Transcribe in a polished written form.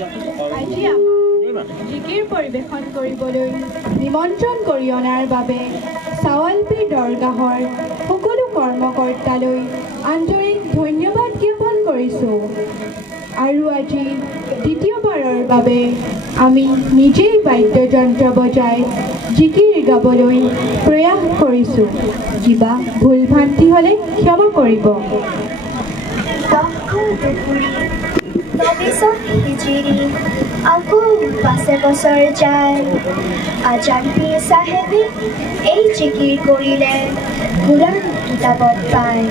আজি জিকিৰ পৰিৱেশন কৰিবলৈ নিমন্ত্ৰণ কৰি অনাৰ বাবে চাৱালপীৰ দৰগাহৰ সকলো কৰ্মকৰ্তালৈ আন্তৰিক ধন্যবাদ জ্ঞাপন কৰিছোঁ। আৰু আজি দ্বিতীয়বাৰৰ বাবে আমি নিজেই বাদ্যযন্ত্ৰ বজাই জিকিৰ গাবলৈ প্ৰয়াস কৰিছোঁ। কিবা ভুল ভ্ৰান্তি হ'লে ক্ষমা কৰিব। আকৌ 5 বছৰ যায় আজান পীৰ চাহেবে এই জিকিৰ কৰিলে কোৰাণ কিতাপত পায়।